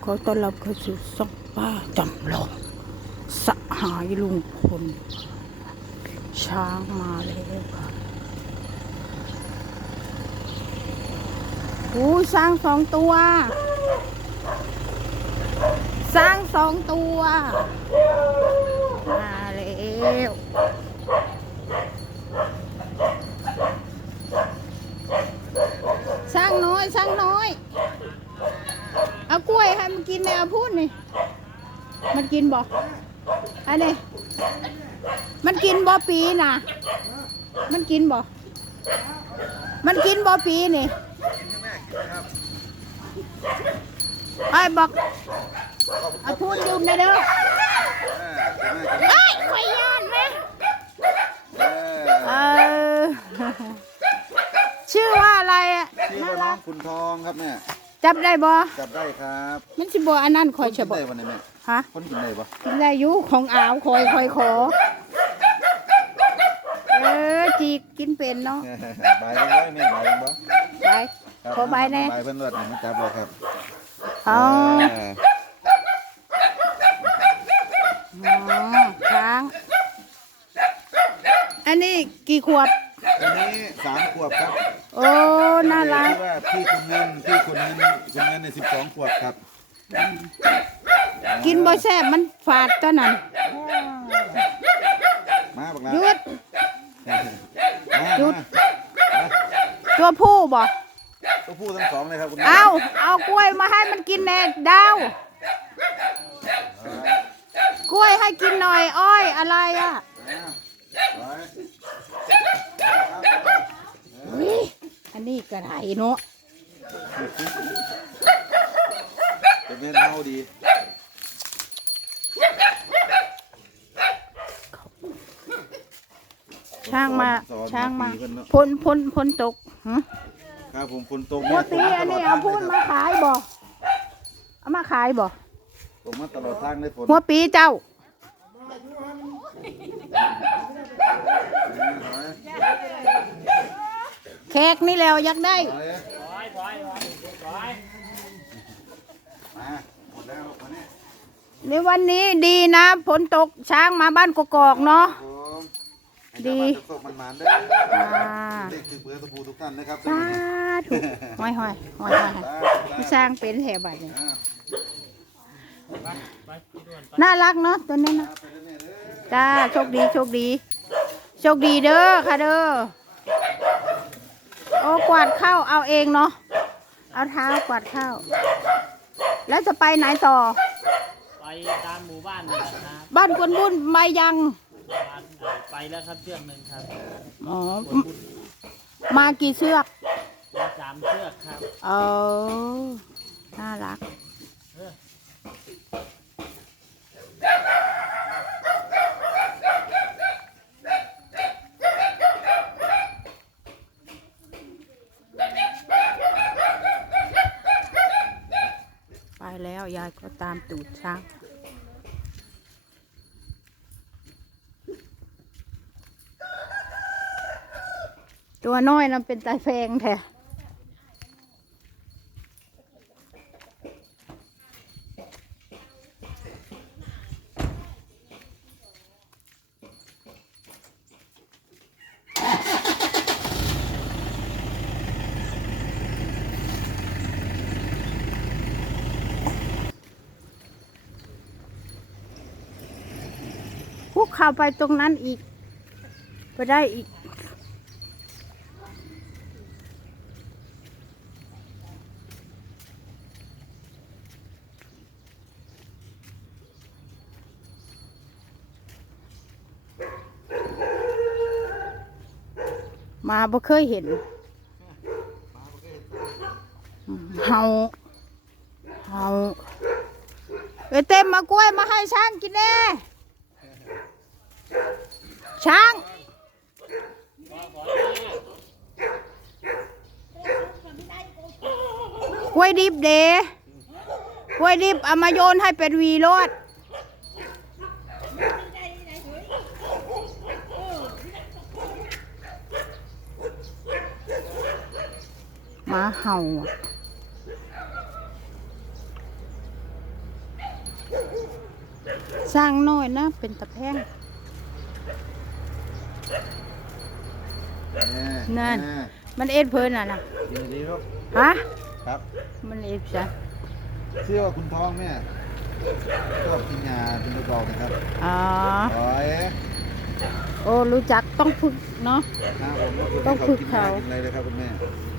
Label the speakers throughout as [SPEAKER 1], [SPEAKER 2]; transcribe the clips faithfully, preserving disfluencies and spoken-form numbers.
[SPEAKER 1] อต้อนรับเข้าสู่ซ่องป้าจำลองสหายลุงพลช้างมาแล้วค่ะโอ้สร้างสองตัวสร้างสองตัวมาแล้วสร้างน้อยสร้างน้อยเอากล้วยให้มันกินในเอาพูดนี่มันกินบ่อันนี้มันกินบ่ปีน่ะมันกินบ่มันกินบ่ปีนี่ไอ้บอกเอาพูดยืมได้เด้อเอ้ยข่อยย้อนไหมเออชื่อว่าอะไรอ่ะ
[SPEAKER 2] ชื่อว่าน้องขุนทองครับแม่
[SPEAKER 1] จับได้บ่
[SPEAKER 2] จับได้ครับ
[SPEAKER 1] มันสิบ่อันนั้นคอยเฉบ
[SPEAKER 2] ได้วันไหนแม่
[SPEAKER 1] ฮะ
[SPEAKER 2] คนกินได้บ่
[SPEAKER 1] กินได้อยู่ของอ่าวคอยคอยขอเออจีกินเป็นเนาะ
[SPEAKER 2] ใบเพิ่นไว้แม่ใบเพิ่นบ่
[SPEAKER 1] ใบขอใบแน่
[SPEAKER 2] ใบเพิ่นรวดนี่มันจับเลยครับ
[SPEAKER 1] อ๋อช้างอันนี้กี่ขวบ
[SPEAKER 2] อันนี้สามขวบครับ
[SPEAKER 1] โอ้น่ารัก
[SPEAKER 2] ว่าพี่คุณเงินพี่คุณเงินคุณเงินในสิบสองขวบครับ
[SPEAKER 1] กินบ่แซ่บมันฝาดตัวนั้น
[SPEAKER 2] มาบักนะ
[SPEAKER 1] หยุด
[SPEAKER 2] หยุด
[SPEAKER 1] ตัวผู้บ่
[SPEAKER 2] ตัวผู้ทั้งสองเลยครับคุณ
[SPEAKER 1] เอาเอากล้วยมาให้มันกินแน่ดาวกล้วยให้กินหน่อยอ้อยอะไรอ่ะอันนี้กระไรเนาะ
[SPEAKER 2] เป็นเม่เท่าดี
[SPEAKER 1] ช่างมาช่างมาพ้นพ้นพ้นตก
[SPEAKER 2] ครับผมพ้นตก
[SPEAKER 1] โมตีอันนี้เอาพูดมาขายบ่เอามาขายบ่
[SPEAKER 2] ผมมาตลอดทางเลยฝน
[SPEAKER 1] หัวปีเจ้าแขกนี่แล้วอยากได้ในวันนี้ดีนะฝนตกช้างมาบ้านกอกๆเนาะดี
[SPEAKER 2] เด็กถือเบื่อตะปูทุกท่านนะครับ
[SPEAKER 1] สาธุห้อยห้อยห้อยห้อยสร้างเป็นแถวบัดเนี่ยน่ารักเนาะตัวนี้นะจ้าโชคดีโชคดีโชคดีเด้อค่ะเด้อโอ้กวาดข้าวเอาเองเนาะเอาเท้ากวาดข้าวแล้วจะไปไหนต่อ
[SPEAKER 3] ไปตามหมู่บ้านนะครับ
[SPEAKER 1] บ้านกวนบุญมายัง
[SPEAKER 3] ไปแล้วครับเชือกหนึ่งครับ
[SPEAKER 1] อ๋อมากี่เชือก
[SPEAKER 3] มาสามเชือกครับ
[SPEAKER 1] เออน่ารักไปแล้วยายก็ตามตูดช้างตัวน้อยนั่นเป็นตาแฟงแท้พวกเข้าไปตรงนั้นอีกไปได้อีกมาบ่เคยเห็นเฮาเฮาไปเต็มมากล้วยมาให้ช้างกินแน่ช้างกล้วยดิบเดกล้วยดิบเอามาโยนให้เป็นวีโรดมาเห่าสร้างน้อยนะเป็นตะแพง นั่น มันเอ็ดเพิ่นน่ะนะ
[SPEAKER 2] ยินดีครับ
[SPEAKER 1] ฮะ
[SPEAKER 2] ครับ
[SPEAKER 1] มันเอ็ดจ้ะ
[SPEAKER 2] เชื่อว่าคุณท้องแม่ชอบกินยาเป็นตัวบอกนะครับ
[SPEAKER 1] อ๋อ
[SPEAKER 2] โอ้ย
[SPEAKER 1] โอ้รู้จักต้องฝึกเนาะ
[SPEAKER 2] นะผมก็
[SPEAKER 1] ต้องฝึกเขา
[SPEAKER 2] กินอะไรเลยครับคุณแม่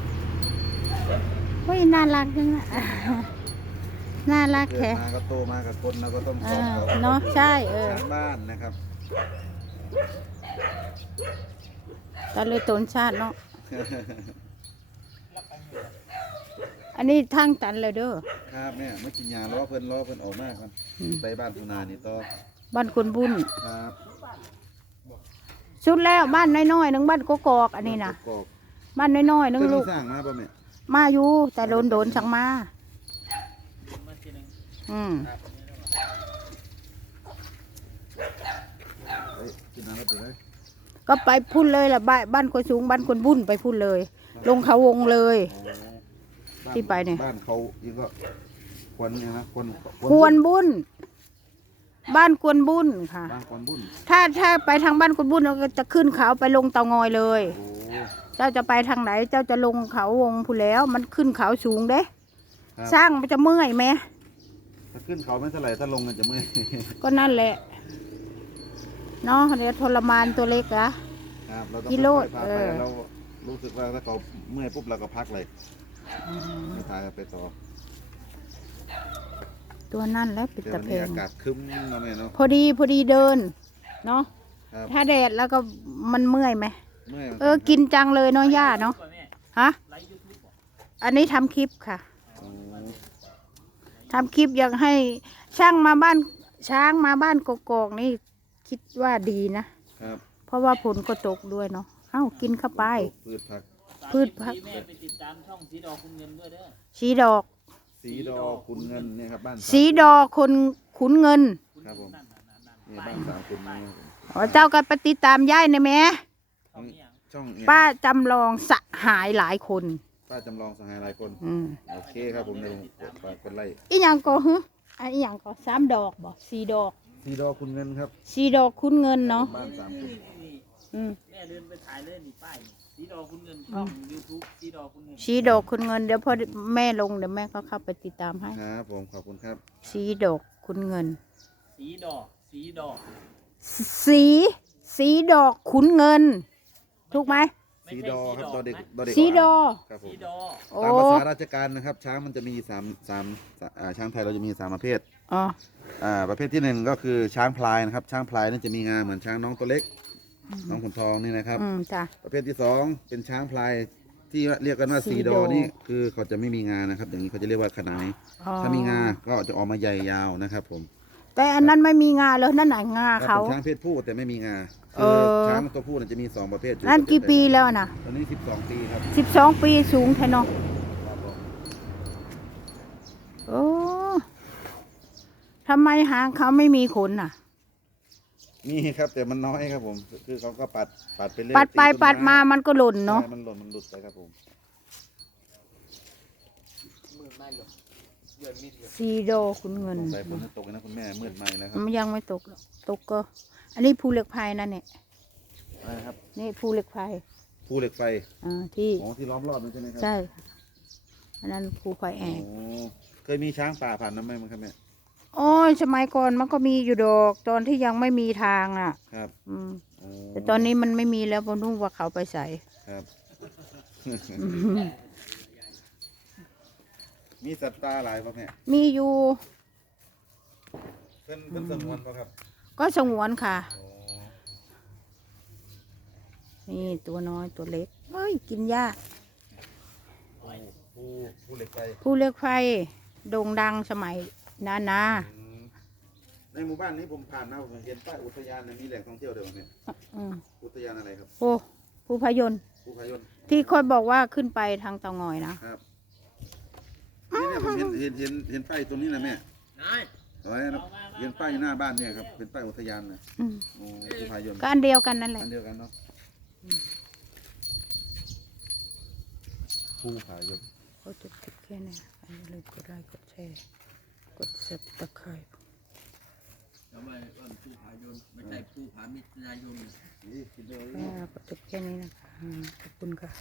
[SPEAKER 1] เฮ้ยน่ารักจังนะ น่ารัก
[SPEAKER 2] เกิ
[SPEAKER 1] แท้
[SPEAKER 2] ดมาก็โตมากับคนแล้วก็ต้องส
[SPEAKER 1] อ่า
[SPEAKER 2] อนเขา
[SPEAKER 1] เนาะใช่เออ
[SPEAKER 2] ทางบ้านนะครับ
[SPEAKER 1] ตอนเลยตนชาติเนาะ อันนี้ทั้งตันเลยเด้อ
[SPEAKER 2] ครับเนี่ยไม่กินยาล้อเพิ่นล้อเพิ่นออกมากครับ
[SPEAKER 1] อืม
[SPEAKER 2] ไปบ้านทุนานี่ต่อ
[SPEAKER 1] บ้านคนบุญ
[SPEAKER 2] ครับ
[SPEAKER 1] สุดแล้วบ้านน้อยๆหนึงบ้านกกอกอันนี้นะ
[SPEAKER 2] กอก
[SPEAKER 1] บ้านน้อยๆหนึง
[SPEAKER 2] เพิ่น
[SPEAKER 1] ลูก
[SPEAKER 2] สร้างมาป่ะแม่
[SPEAKER 1] มาอยู่แต่โดนโดนๆสั่งมา
[SPEAKER 3] มาทีหนึง
[SPEAKER 1] อืม
[SPEAKER 3] ครับนี่แล้วก็
[SPEAKER 2] เฮ้ยกินน้ำแล้วตื่นเลย
[SPEAKER 1] ก็ไปพุ่นเลยล่ะบ้านบ้านคนสูงบ้านคนบุญไปพุ่นเลย ลงเขาวงเลย
[SPEAKER 2] โอ้บ้า
[SPEAKER 1] ที่ไปเนี่ย
[SPEAKER 2] บ้านเขาอีกก็ควนเนี่ยนะควน
[SPEAKER 1] กวนบุญบ้านกวนบุญค่ะ
[SPEAKER 2] บ้านควนบุญ
[SPEAKER 1] ถ้าถ้าไปทางบ้านกวนบุญเราก็จะขึ้นเขาไปลงเตางอยเลย
[SPEAKER 2] โอ้
[SPEAKER 1] เจ้าจะไปทางไหน เจ้าจะลงเขาวงพูนแล้ว มันขึ้นเขาสูงเด้
[SPEAKER 2] ครับ
[SPEAKER 1] สร้างมันจะเมื่อยไหม
[SPEAKER 2] ถ้าขึ้นเขาไม่เท่าไหร่ถ้าลงกันจะเมื่อย
[SPEAKER 1] ก็นั่นแหละเนาะเดี๋ยวทรมานตัวเล็กอะ
[SPEAKER 2] ครับเราต้อง
[SPEAKER 1] กิโล
[SPEAKER 2] ค่อยๆพา
[SPEAKER 1] เอ
[SPEAKER 2] ไป
[SPEAKER 1] อ
[SPEAKER 2] เรารู้สึกว่าถ้าเขาเมื่อยปุ๊บเราก็พักเลยไม่ทายไปต่อ
[SPEAKER 1] ตัวนั่นแล้วปิด
[SPEAKER 2] แต่
[SPEAKER 1] ตะ
[SPEAKER 2] วัน
[SPEAKER 1] เพ
[SPEAKER 2] นี้
[SPEAKER 1] ง
[SPEAKER 2] อากาศครึ้มเนาะแม่เนาะ
[SPEAKER 1] พอดีพอดีเดินเนาะ
[SPEAKER 2] ครับ
[SPEAKER 1] ถ้าแดดแล้วก็มันเมื่อยไหม
[SPEAKER 2] เมื่อยหมื
[SPEAKER 1] เออกินจังเลยเนาะย่าเนาะ
[SPEAKER 3] ก่อนแม่
[SPEAKER 1] ฮะ
[SPEAKER 3] ไลฟ์ยูทูบบอก
[SPEAKER 1] อันนี้ทำคลิปค่ะ
[SPEAKER 2] โอ้
[SPEAKER 1] ทำคลิปอยากให้ช่างมาบ้านช้างมาบ้านกกอกนี่คิดว่าดีนะ
[SPEAKER 2] ครับ
[SPEAKER 1] เพราะว่าผลก็ตกด้วยเนาะเอ้ากินเข้าไป
[SPEAKER 2] พืชผัก
[SPEAKER 1] พืชผัก
[SPEAKER 3] แม่ไปติดตามช่องสีดอกคุณเงินด้วยเด้อ
[SPEAKER 1] สีดอก
[SPEAKER 2] สีดอคุณเงินเนี่ยครับบ้าน
[SPEAKER 1] สีดอกคนขุนเงิน
[SPEAKER 2] ครับผม
[SPEAKER 3] นั่นนั่นนั่นนั่น
[SPEAKER 2] นี่
[SPEAKER 3] ไป
[SPEAKER 2] บ้านสามคุณนี่ครับผม
[SPEAKER 1] อ๋อเจ้าก็ไปติดตามย่ายนะแม่
[SPEAKER 3] ช่องนี้ยัง
[SPEAKER 2] ช่องเนี่ย
[SPEAKER 1] ป้าจำลองสหายหลายคน
[SPEAKER 2] ป้าจำลองสหายหลายคน
[SPEAKER 1] อืม
[SPEAKER 2] โอเคครับผมเดี๋ยวผมกดฝากคนไล่
[SPEAKER 1] อีหยังก็ฮึอันอีหยังก็สามดอกบ่สี่ดอก
[SPEAKER 2] สีดอคุณเงินครับ
[SPEAKER 1] สี่ดอกคุณเงินเนาะ
[SPEAKER 2] บ้านสามคุณ
[SPEAKER 3] นี่
[SPEAKER 1] อืม
[SPEAKER 3] แม่เดินไปถ่ายเลยนี่ป้ายนี่สีดอกคุณเงินช่องยูทูบสีดอกคุณเงิน
[SPEAKER 1] สีดอกคุณเงินเดี๋ยวพอแม่ลงเดี๋ยวแม่ก็เข้าไปติดตามให้
[SPEAKER 2] ครับผมขอบคุณครับ
[SPEAKER 1] สีดอกคุณเงิน
[SPEAKER 3] สีดอกสีดอก
[SPEAKER 1] สีสีดอกขุนเงิน ถูกไหม
[SPEAKER 3] ไม่
[SPEAKER 2] สี
[SPEAKER 3] ใช่
[SPEAKER 2] ดอครับดอเด็ก
[SPEAKER 3] นะ
[SPEAKER 2] ดอเด็ก
[SPEAKER 1] สีดอ
[SPEAKER 2] ครับผ
[SPEAKER 3] สี
[SPEAKER 2] ม
[SPEAKER 3] ดอ
[SPEAKER 1] โอ้
[SPEAKER 2] ตามภาษาราชการนะครับ ช้างมันจะมีสามสามอ่าช้างไทยเราจะมีสามประเภท
[SPEAKER 1] อ๋อ
[SPEAKER 2] อ่าประเภทที่หนึ่งก็คือช้างพลายนะครับ ช้างพลายนั่นจะมีงาเหมือนช้างน้องตัวเล็ก น้องขุนทองนี่นะครับ
[SPEAKER 1] อืมจ้ะ
[SPEAKER 2] ประเภทที่สองเป็นช้างพลายที่เรียกกันว่า
[SPEAKER 1] สี
[SPEAKER 2] สี
[SPEAKER 1] ด
[SPEAKER 2] ด
[SPEAKER 1] อ
[SPEAKER 2] อนี่คือเขาจะไม่มีงานะครับ อย่างนี้เขาจะเรียกว่าขนาย
[SPEAKER 1] อ๋อ
[SPEAKER 2] ถ้ามีงาก็จะออกมาใหญ่ยาวนะครับผม
[SPEAKER 1] แต่อันนั้นไม่มีงาเลยนั่นไหนะงา
[SPEAKER 2] ถ้า
[SPEAKER 1] เขา
[SPEAKER 2] เป็นช้างเพศผู้แต่ไม่มีงา
[SPEAKER 1] เอ
[SPEAKER 2] คือ
[SPEAKER 1] อ
[SPEAKER 2] ช้างตัวผู้น่ะจะมีสองประเภทอยู่
[SPEAKER 1] นั่นกี่ปีแล้วนะ
[SPEAKER 2] ตอนนี้สิบสองปีครับ
[SPEAKER 1] สิบสองปีสูงแท้เนาะ
[SPEAKER 2] ครับผม
[SPEAKER 1] โอ้ทำไมหางเขาไม่มีขนน่ะ
[SPEAKER 2] มีครับแต่มันน้อยครับผม คือเขาก็ปัดปัดไปเรื่อย
[SPEAKER 1] ปัดไป
[SPEAKER 2] ตีต้น
[SPEAKER 1] ปัดมา
[SPEAKER 2] ไ
[SPEAKER 1] มันก็หล่นเนาะ
[SPEAKER 2] ใช่มันหล่นมันหลุดไปครับผม
[SPEAKER 3] มือไม่หรอกเดือนมีดเดียว
[SPEAKER 1] สีดอคุณเงิน
[SPEAKER 2] สงสัยฝนจะตกนะคุณแม่มืดไหมแล้วครับ
[SPEAKER 1] มันยังไม่ตกหรอกตกก็ อันนี้ภูเหล็กไฟนั่นเนี่ย
[SPEAKER 2] อะไรครับ
[SPEAKER 1] นี่ภูเหล็กไฟ
[SPEAKER 2] ภูเหล็กไฟ
[SPEAKER 1] อ่าที่
[SPEAKER 2] อ๋อที่ล้อมรอบนั่นใช่ไหมครั
[SPEAKER 1] ใช่ค่ะอันนั้นภูไฟแอ
[SPEAKER 2] โอ้
[SPEAKER 1] ง
[SPEAKER 2] เคยมีช้างป่าผ่านน้ำไหมมั้งครับแม่
[SPEAKER 1] โอ้ยสมัยก่อนมันก็มีอยู่ดอกตอนที่ยังไม่มีทางอ่ะ
[SPEAKER 2] ครับ
[SPEAKER 1] อืม
[SPEAKER 2] โอ้
[SPEAKER 1] แต่ตอนนี้มันไม่มีแล้วผมรู้ว่าเขาไปใส่
[SPEAKER 2] ครับ
[SPEAKER 1] อืม
[SPEAKER 2] มีสัตว์ป่าหลายป่ะแม่
[SPEAKER 1] มีอยู่
[SPEAKER 2] เพิ่นเพิ่นสงวนป่ะครับ
[SPEAKER 1] ก็สงวนค่ะ
[SPEAKER 2] โอ้
[SPEAKER 1] นี่ตัวน้อยตัวเล็กเฮ้ยกินหญ้า
[SPEAKER 2] ภูภูเหล็กไฟ
[SPEAKER 1] ภูเหล็กไฟโด่งดังสมัยนานา
[SPEAKER 2] อืมในหมู่บ้านนี้ผมผ่านนะผมเห็นป้ายอุทยานน่ะมีแหล่งท่องเที่ยวเดียวเนี่ย
[SPEAKER 1] อืม
[SPEAKER 2] อุทยานอะไรครับ
[SPEAKER 1] โอ้ภูพยนต์
[SPEAKER 2] ภูพายน
[SPEAKER 1] ที่ค่อยบอกว่าขึ้นไปทางเตางอยนะครับ
[SPEAKER 2] นี่เนี่ยผมเห็นเห็นเห็นเห็นป้ายตรงนี้นะแม่
[SPEAKER 3] นาย
[SPEAKER 2] เอาไว้นะเห็นป้ายอยู่หน้าบ้านเนี่ยครับเป็นป้ายอุทยานนะ
[SPEAKER 1] อืม
[SPEAKER 2] โอ้ภูพายน
[SPEAKER 1] ก็อันเดียวกันนั่นแหละ
[SPEAKER 2] อันเดียวกันเนาะภูผายน
[SPEAKER 1] ก็จะติดแค่นี้อันนี้เลยกดไลค์กดแชร์กดซับสไครป์
[SPEAKER 4] ภูผายนไม่ใช่ภูผามิตรนายน
[SPEAKER 2] นี่กินเลย
[SPEAKER 1] ก็จบแค่นี้นะคะอืมขอบคุณค่ะ